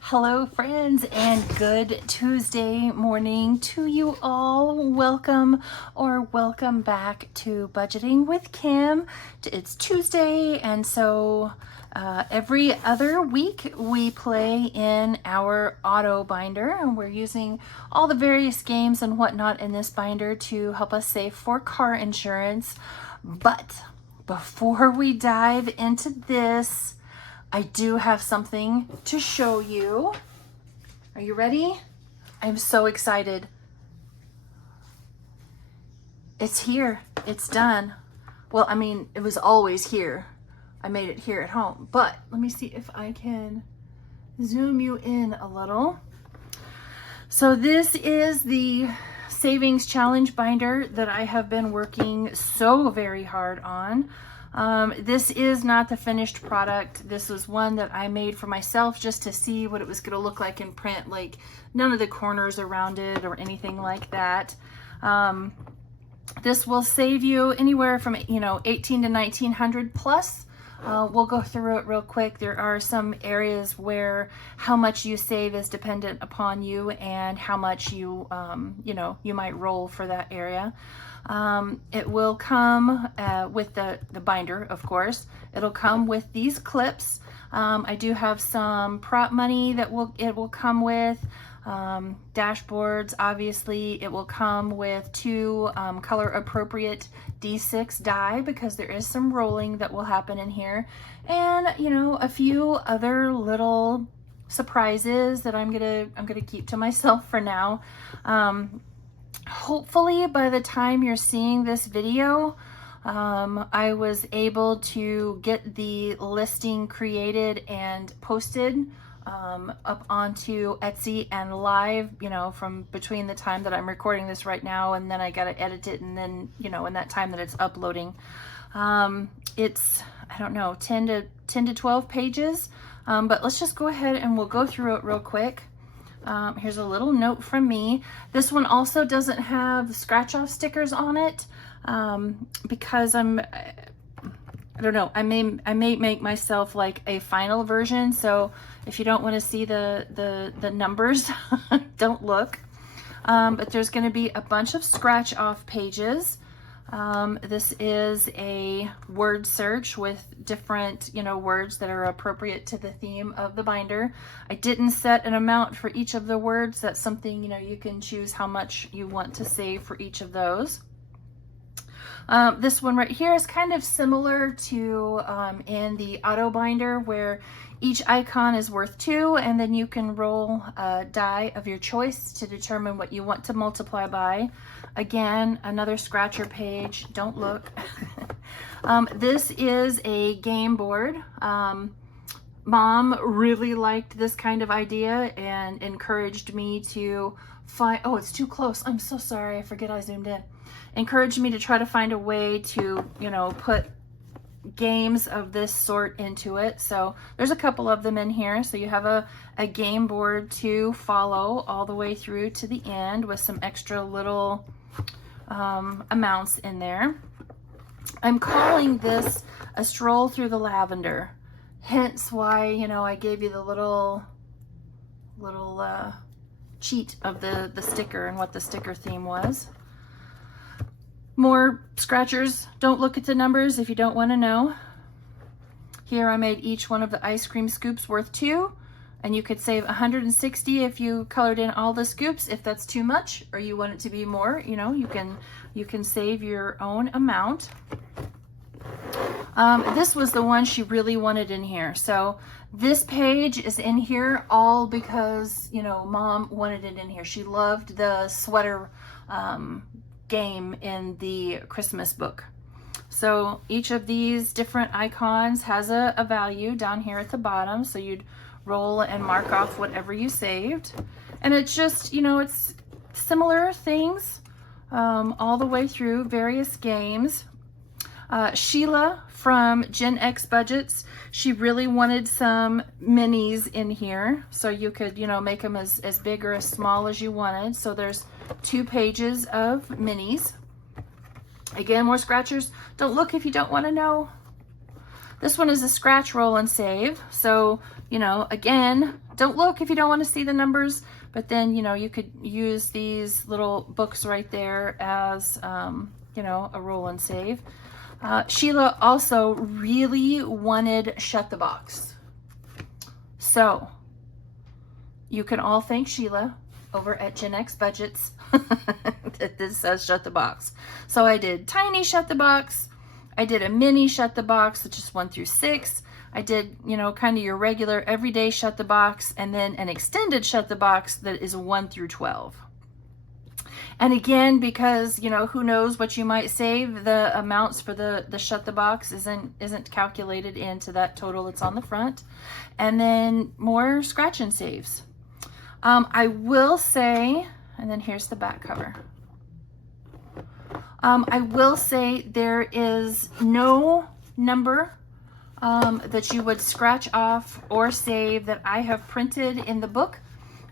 Hello friends, and good Tuesday morning to you all. Welcome back to Budgeting with Kim. It's Tuesday, and so every other week we play in our auto binder, and we're using all the various games and whatnot in this binder to help us save for car insurance. But before we dive into this, I do have something to show you. Are you ready? I'm so excited. It's here. It's done. Well, I mean, it was always here. I made it here at home. But let me see if I can zoom you in a little. So this is the Savings Challenge binder that I have been working so very hard on. This is not the finished product. This was one that I made for myself just to see what it was going to look like in print, like none of the corners around it or anything like that. This will save you anywhere from, $18 to $1,900 plus. We'll go through it real quick. There are some areas where how much you save is dependent upon you and how much you, you might roll for that area. It will come with the binder, of course. It'll come with these clips. I do have some prop money that it will come with. Dashboards, obviously. It will come with two color appropriate D6 die, because there is some rolling that will happen in here, and a few other little surprises that I'm gonna keep to myself for now. Hopefully by the time you're seeing this video, I was able to get the listing created and posted up onto Etsy and live, from between the time that I'm recording this right now and then I got to edit it, and then, in that time that it's uploading. It's, I don't know, 10 to 12 pages, but let's just go ahead and we'll go through it real quick. Here's a little note from me. This one also doesn't have scratch off stickers on it, because I don't know, I may make myself like a final version. So if you don't want to see the numbers, don't look. But there's going to be a bunch of scratch off pages. This is a word search with different, words that are appropriate to the theme of the binder. I didn't set an amount for each of the words. That's something, you can choose how much you want to save for each of those. This one right here is kind of similar to in the auto binder, where each icon is worth 2, and then you can roll a die of your choice to determine what you want to multiply by. Again, another scratcher page. Don't look. This is a game board. Mom really liked this kind of idea and encouraged me to find, oh, it's too close. I'm so sorry. I forget I zoomed in. Encouraged me to try to find a way to, put games of this sort into it. So there's a couple of them in here. So you have a game board to follow all the way through to the end with some extra little amounts in there. I'm calling this a stroll through the lavender. Hence why, I gave you the little cheat of the sticker and what the sticker theme was. More scratchers. Don't look at the numbers if you don't want to know. Here I made each one of the ice cream scoops worth 2, and you could save 160 if you colored in all the scoops. If that's too much or you want it to be more, you can save your own amount. This was the one she really wanted in here. So this page is in here all because, Mom wanted it in here. She loved the sweater game in the Christmas book. So each of these different icons has a value down here at the bottom. So you'd roll and mark off whatever you saved. And it's just, it's similar things all the way through, various games. Sheila from Gen X Budgets, she really wanted some minis in here, so you could, make them as big or as small as you wanted. So there's 2 pages of minis. Again, more scratchers. Don't look if you don't want to know. This one is a scratch, roll, and save. So, you know, again, don't look if you don't want to see the numbers, but then, you know, you could use these little books right there as, you know, a roll and save. Sheila also really wanted Shut the Box. So you can all thank Sheila over at Gen X Budgets that this says Shut the Box. So I did tiny Shut the Box. I did a mini Shut the Box, which is 1 through 6. I did, you know, kind of your regular everyday Shut the Box, and then an extended Shut the Box that is 1 through 12. And again, because, you know, who knows what you might save, the amounts for the Shut the Box isn't calculated into that total that's on the front. And then more scratch and saves. I will say, and then here's the back cover. I will say there is no number that you would scratch off or save that I have printed in the book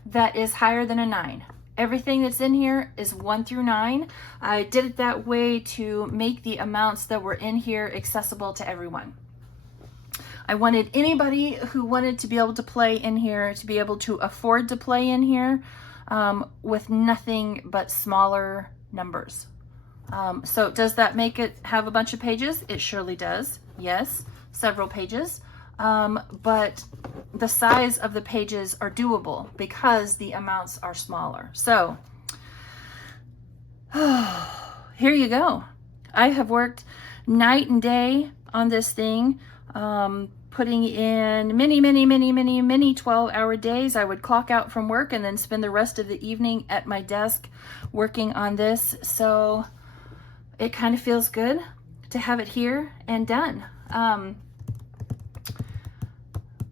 that is higher than a 9. Everything that's in here is 1 through 9. I did it that way to make the amounts that were in here accessible to everyone. I wanted anybody who wanted to be able to play in here to be able to afford to play in here with nothing but smaller numbers. So does that make it have a bunch of pages? It surely does. Yes, several pages. But the size of the pages are doable because the amounts are smaller. So here you go. I have worked night and day on this thing, putting in many 12-hour days. I would clock out from work and then spend the rest of the evening at my desk working on this. So it kind of feels good to have it here and done.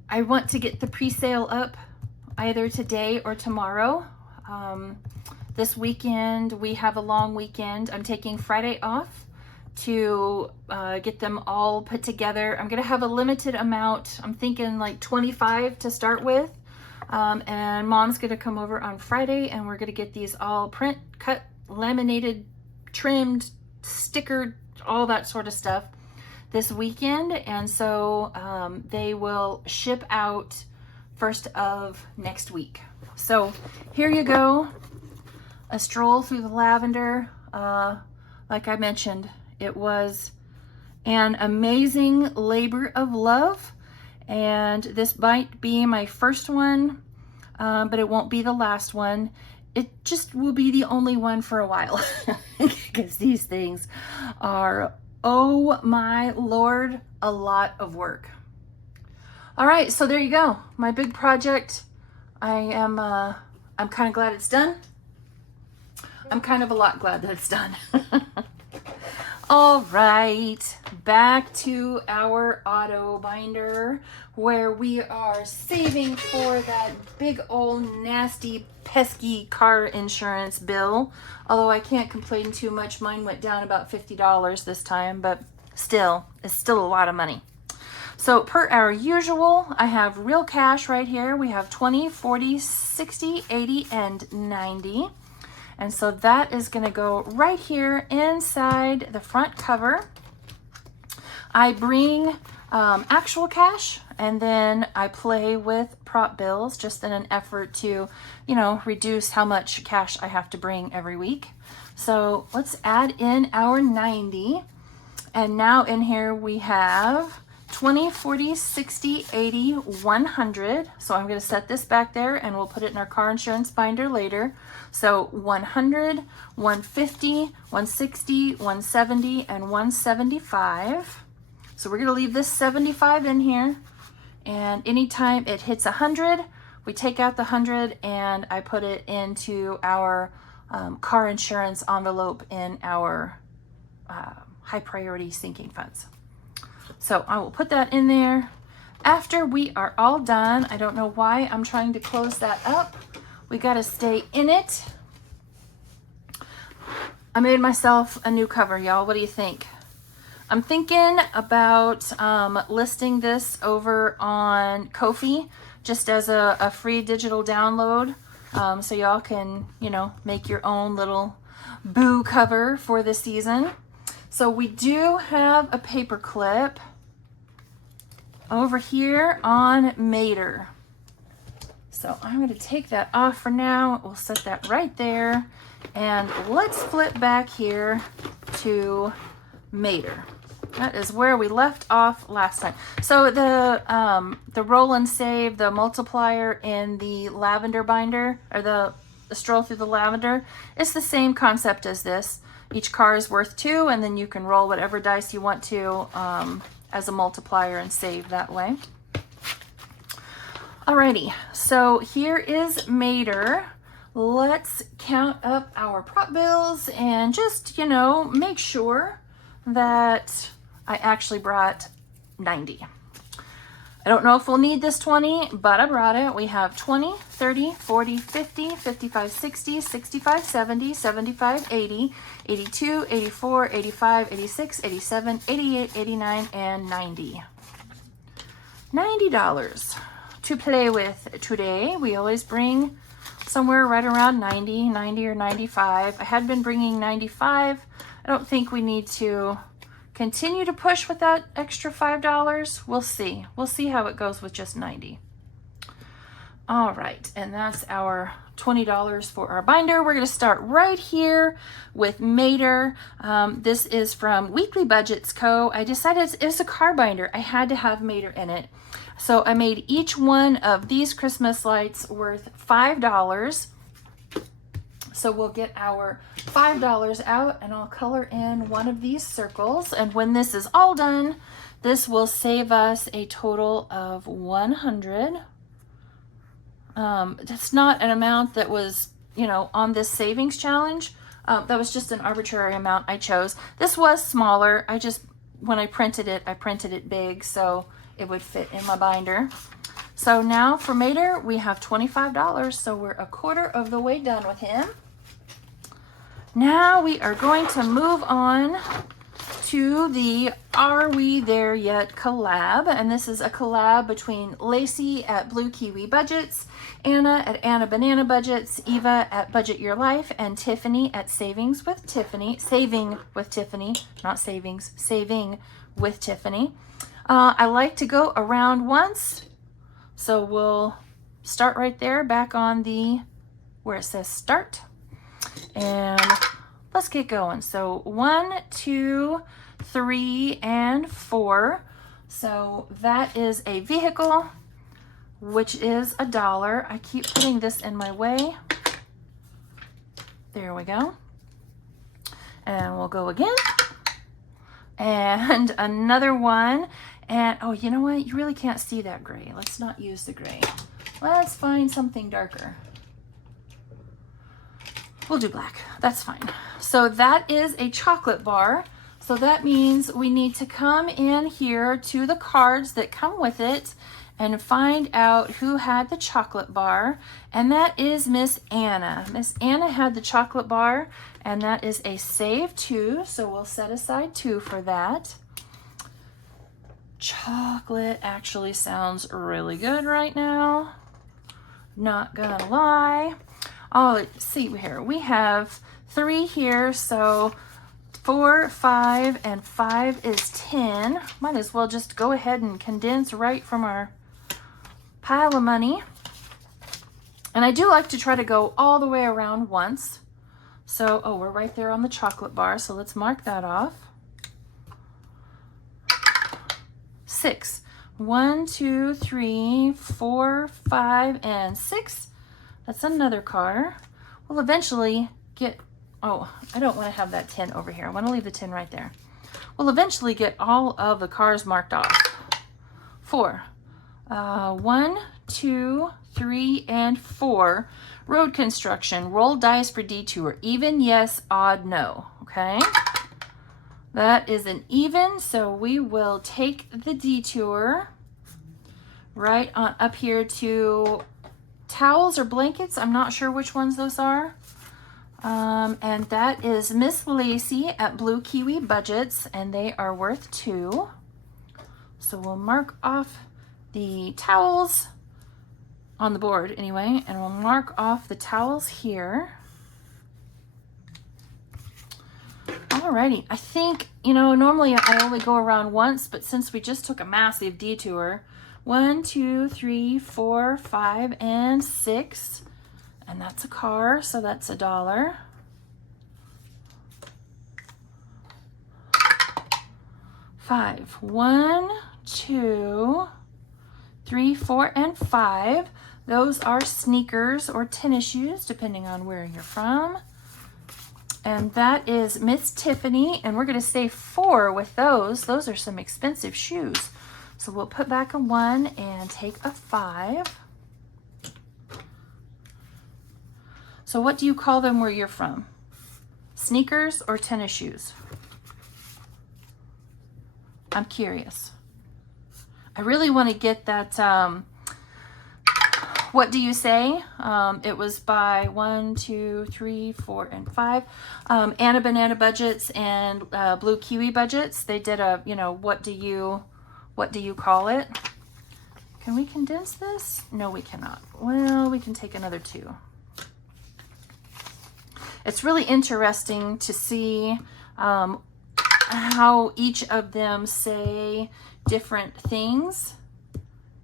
I want to get the pre-sale up either today or tomorrow. This weekend, we have a long weekend. I'm taking Friday off to get them all put together. I'm gonna have a limited amount. I'm thinking like 25 to start with. And Mom's gonna come over on Friday and we're gonna get these all print, cut, laminated, trimmed, stickered, all that sort of stuff this weekend. And so they will ship out first of next week. So here you go, a stroll through the lavender. Like I mentioned, it was an amazing labor of love, and this might be my first one, but it won't be the last one. It just will be the only one for a while because these things are, oh my Lord, a lot of work. All right, so there you go. My big project. I'm kind of glad it's done. I'm kind of a lot glad that it's done. All right, back to our auto binder where we are saving for that big old nasty pesky car insurance bill. Although I can't complain too much. Mine went down about $50 this time, but still, it's still a lot of money. So per our usual, I have real cash right here. We have 20, 40, 60, 80, and 90. And so that is going to go right here inside the front cover. I bring actual cash, and then I play with prop bills just in an effort to, you know, reduce how much cash I have to bring every week. So let's add in our 90. And now in here we have 20, 40, 60, 80, 100. So I'm going to set this back there and we'll put it in our car insurance binder later. So 100, 150, 160, 170, and 175. So we're going to leave this 75 in here. And anytime it hits 100, we take out the 100 and I put it into our car insurance envelope in our high priority sinking funds. So I will put that in there. After we are all done, I don't know why I'm trying to close that up. We got to stay in it. I made myself a new cover, y'all. What do you think? I'm thinking about listing this over on Ko-fi just as a free digital download. So y'all can, you know, make your own little boo cover for the season. So we do have a paper clip over here on Mater. So I'm going to take that off for now. We'll set that right there. And let's flip back here to Mater. That is where we left off last time. So the roll and save, the multiplier in the lavender binder, or the stroll through the lavender, it's the same concept as this. Each car is worth 2, and then you can roll whatever dice you want to as a multiplier and save that way. Alrighty, so here is Mater. Let's count up our prop bills and just, you know, make sure that I actually brought 90. I don't know if we'll need this 20, but I brought it. We have 20, 30, 40, 50, 55, 60, 65, 70, 75, 80, 82, 84, 85, 86, 87, 88, 89, and 90. $90 to play with today. We always bring somewhere right around 90 or 95. I had been bringing 95. I don't think we need to continue to push with that extra $5. We'll see. We'll see how it goes with just 90. All right, and that's our $20 for our binder. We're going to start right here with Mater. This is from Weekly Budgets Co. I decided it's a car binder. I had to have Mater in it. So I made each one of these Christmas lights worth $5. So we'll get our $5 out, and I'll color in one of these circles. And when this is all done, this will save us a total of 100. That's not an amount that was, you know, on this savings challenge. That was just an arbitrary amount I chose. This was smaller. When I printed it big so it would fit in my binder. So now for Mater, we have $25. So we're a quarter of the way done with him. Now we are going to move on to the Are We There Yet collab. And this is a collab between Lacey at Blue Kiwi Budgets, Anna at Anna Banana Budgets, Eva at Budget Your Life, and Tiffany at Saving with Tiffany, not savings, Saving with Tiffany. I like to go around once, so we'll start right there back on where it says start, and let's get going. So 1, 2, 3, and 4. So that is a vehicle, which is $1. I keep putting this in my way. There we go. And we'll go again. And another one. And oh, you know what? You really can't see that gray. Let's not use the gray. Let's find something darker. We'll do black. That's fine. So that is a chocolate bar. So that means we need to come in here to the cards that come with it and find out who had the chocolate bar. And that is Miss Anna. Miss Anna had the chocolate bar, and that is a save 2. So we'll set aside 2 for that. Chocolate actually sounds really good right now. Not gonna lie. Oh, let's see here. We have 3 here, so 4, 5, and 5 is 10. Might as well just go ahead and condense right from our pile of money. And I do like to try to go all the way around once. So, oh, we're right there on the chocolate bar, so let's mark that off. 6. 1, 2, 3, 4, 5, and 6. That's another car. We'll eventually get, oh, I don't want to have that 10 over here. I want to leave the 10 right there. We'll eventually get all of the cars marked off. 4. 1, 2, 3, and 4. Road construction. Roll dice for detour. Even, yes. Odd, no. Okay. That is an even, so we will take the detour right on up here to towels or blankets. I'm not sure which ones those are. And that is Miss Lacey at Blue Kiwi Budgets, and they are worth 2. So we'll mark off the towels on the board anyway, and we'll mark off the towels here. All Alrighty, I think, you know, normally I only go around once, but since we just took a massive detour, 1, 2, 3, 4, 5, and 6, and that's a car, so that's $1. 5, 1, 2, 3, 4, and 5. Those are sneakers or tennis shoes, depending on where you're from. And that is Miss Tiffany, and we're going to say 4 with those. Those are some expensive shoes. So we'll put back a 1 and take a 5. So what do you call them where you're from? Sneakers or tennis shoes? I'm curious. I really want to get that, what do you say? It was by 1, 2, 3, 4, and 5. Anna Banana Budgets and Blue Kiwi Budgets. They did a, you know, what do you call it? Can we condense this? No, we cannot. Well, we can take another 2. It's really interesting to see how each of them say different things.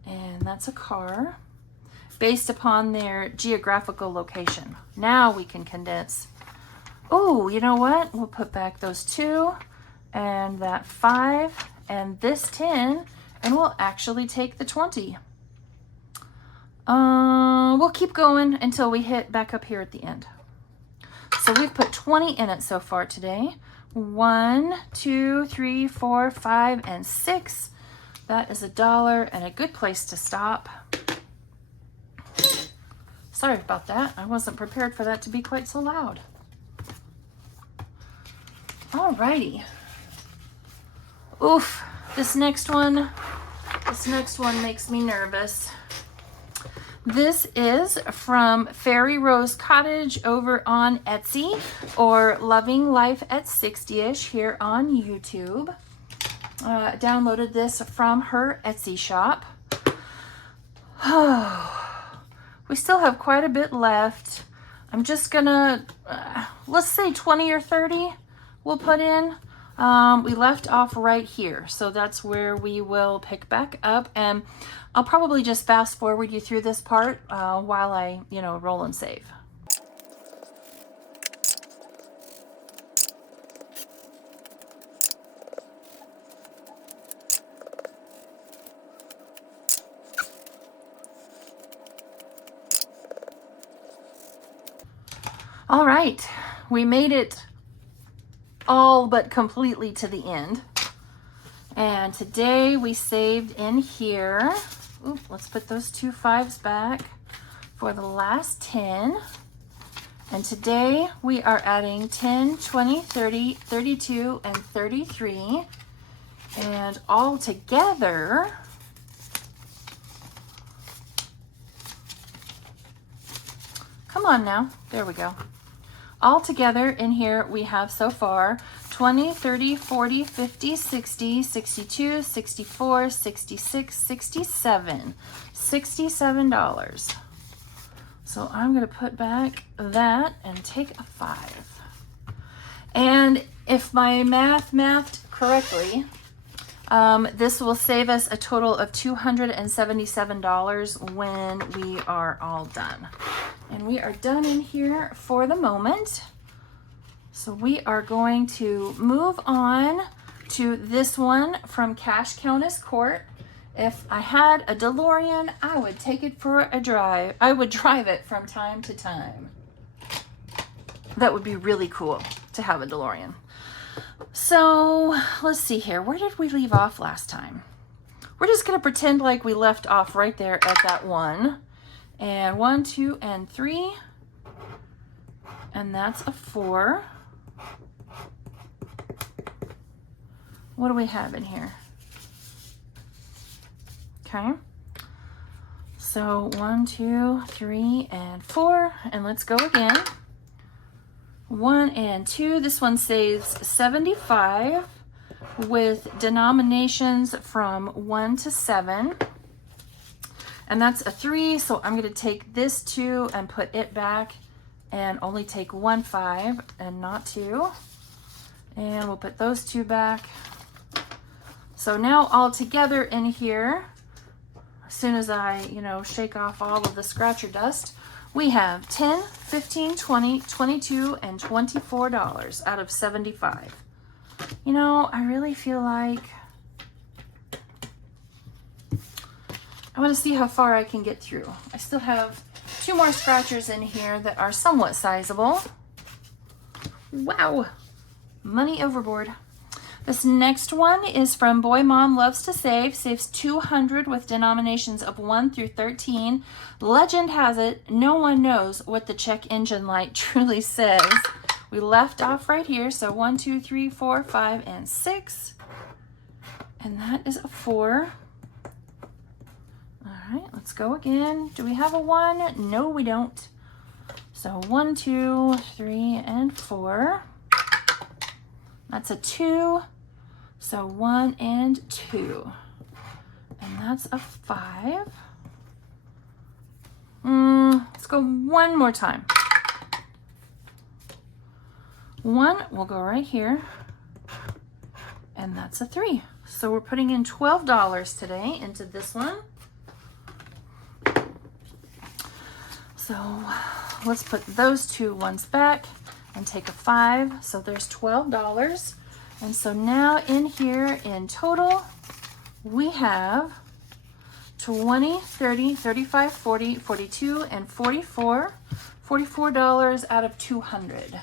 And that's a car based upon their geographical location. Now we can condense. Oh, you know what? We'll put back those 2 and that 5 and this 10, and we'll actually take the 20. We'll keep going until we hit back up here at the end. So we've put 20 in it so far today. 1, 2, 3, 4, 5, and 6. That is $1 and a good place to stop. Sorry about that. I wasn't prepared for that to be quite so loud. Alrighty. Oof, this next one makes me nervous. This is from Fairy Rose Cottage over on Etsy, or Loving Life at 60ish here on YouTube. Downloaded this from her Etsy shop. We still have quite a bit left. I'm just gonna, let's say 20 or 30 we'll put in. We left off right here, so that's where we will pick back up, and I'll probably just fast forward you through this part while I, you know, roll and save. All right, we made it all but completely to the end. And today we saved in here. Ooh, let's put those 2 5s back for the last 10. And today we are adding 10, 20, 30, 32, and 33. And all together, come on now, there we go. All together in here we have so far 20, 30, 40, 50, 60, 62, 64, 66, 67. $67. So I'm going to put back that and take a 5. And if my math mathed correctly, this will save us a total of $277 when we are all done. And we are done in here for the moment. So we are going to move on to this one from Cash Countess Court. If I had a DeLorean, I would take it for a drive. I would drive it from time to time. That would be really cool to have a DeLorean. So let's see here. Where did we leave off last time? We're just going to pretend like we left off right there at that 1. And 1, 2, and 3. And that's a 4. What do we have in here? Okay. So 1, 2, 3, and 4. And let's go again. 1 and 2. This one saves 75 with denominations from 1 to 7. And that's a 3, so I'm going to take this 2 and put it back and only take 1 5 and not 2. And we'll put those two back. So now all together in here, as soon as I, shake off all of the scratcher dust, we have $10, $15, $20, $22, and $24 out of 75. I really feel like I want to see how far I can get through. I still have 2 more scratchers in here that are somewhat sizable. Wow, money overboard. This next one is from Boy Mom Loves to Save. Saves 200 with denominations of 1 through 13. Legend has it, no one knows what the check engine light truly says. We left off right here, so 1, 2, 3, 4, 5, and 6. And that is a 4. All right, let's go again. Do we have a 1? No, we don't. So 1, 2, 3, and 4. That's a 2. So 1 and 2. And that's a 5. Let's go one more time. 1 will go right here. And that's a 3. So we're putting in $12 today into this one. So let's put those 2 ones back and take a 5. So there's $12. And so now in here in total, we have 20, 30, 35, 40, 42, and 44. $44 out of 200.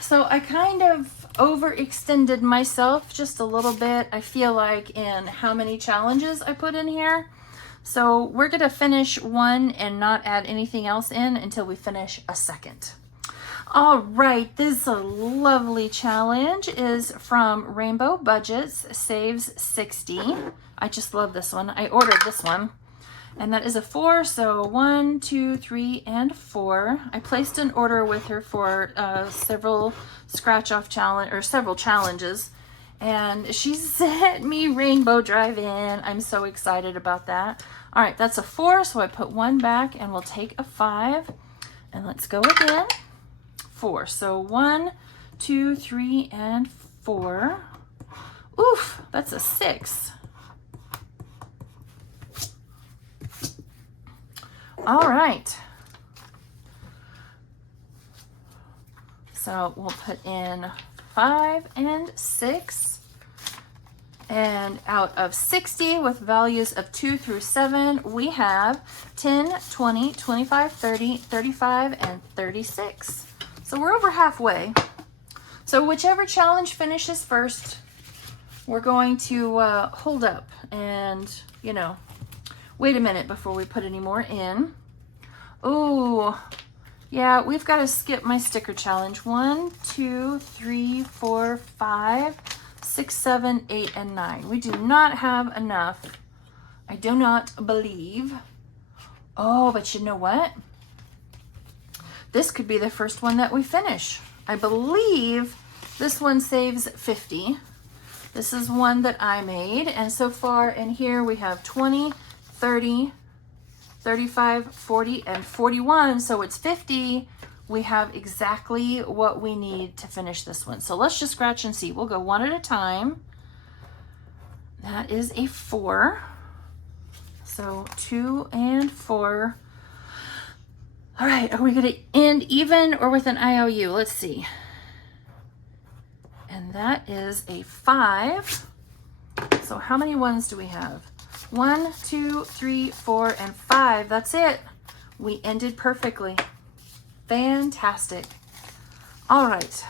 So I kind of overextended myself just a little bit, I feel like, in how many challenges I put in here. So we're gonna finish one and not add anything else in until we finish a second. All right, this lovely challenge is from Rainbow Budgets, saves 60. I just love this one. I ordered this one. And that is a 4, so 1, 2, 3, and 4. I placed an order with her for several scratch-off challenge or several challenges, and she sent me Rainbow Drive-In. I'm so excited about that. All right, that's a 4, so I put 1 back, and we'll take a 5, and let's go again. 4, so 1, 2, 3, and 4. Oof, that's a 6. All right, so we'll put in 5 and 6, and out of 60 with values of 2 through 7, we have 10, 20, 25, 30, 35, and 36. So we're over halfway. So whichever challenge finishes first, we're going to hold up and, wait a minute before we put any more in. Oh, yeah, we've got to skip my sticker challenge. 1, 2, 3, 4, 5, 6, 7, 8, and 9. We do not have enough. I do not believe. Oh, but you know what? This could be the first one that we finish. I believe this one saves 50. This is one that I made. And so far in here we have 20, 30, 35, 40, and 41. So it's 50. We have exactly what we need to finish this one. So let's just scratch and see. We'll go one at a time. That is a 4. So 2 and 4. All right, are we gonna end even or with an IOU? Let's see. And that is a 5. So how many ones do we have? 1, 2, 3, 4, and 5. That's it. We ended perfectly. Fantastic. All right,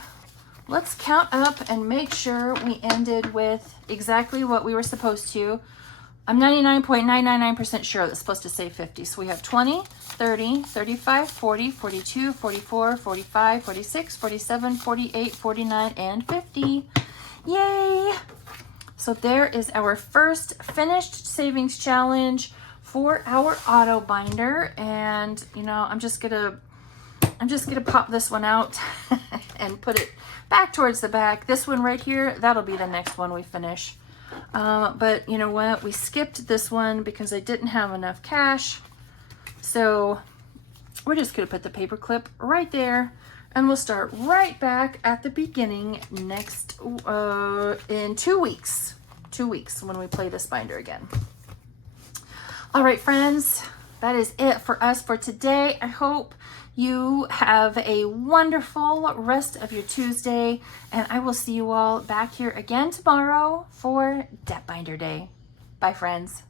let's count up and make sure we ended with exactly what we were supposed to. I'm 99.999% sure that's supposed to say 50. So we have 20, 30, 35, 40, 42, 44, 45, 46, 47, 48, 49, and 50. Yay! So there is our first finished savings challenge for our auto binder. And I'm just gonna pop this one out and put it back towards the back. This one right here, that'll be the next one we finish. But you know what? We skipped this one because I didn't have enough cash. So we're just gonna put the paper clip right there. And we'll start right back at the beginning next, in 2 weeks. 2 weeks when we play this binder again. All right, friends, that is it for us for today. I hope you have a wonderful rest of your Tuesday, and I will see you all back here again tomorrow for Debt Binder Day. Bye, friends.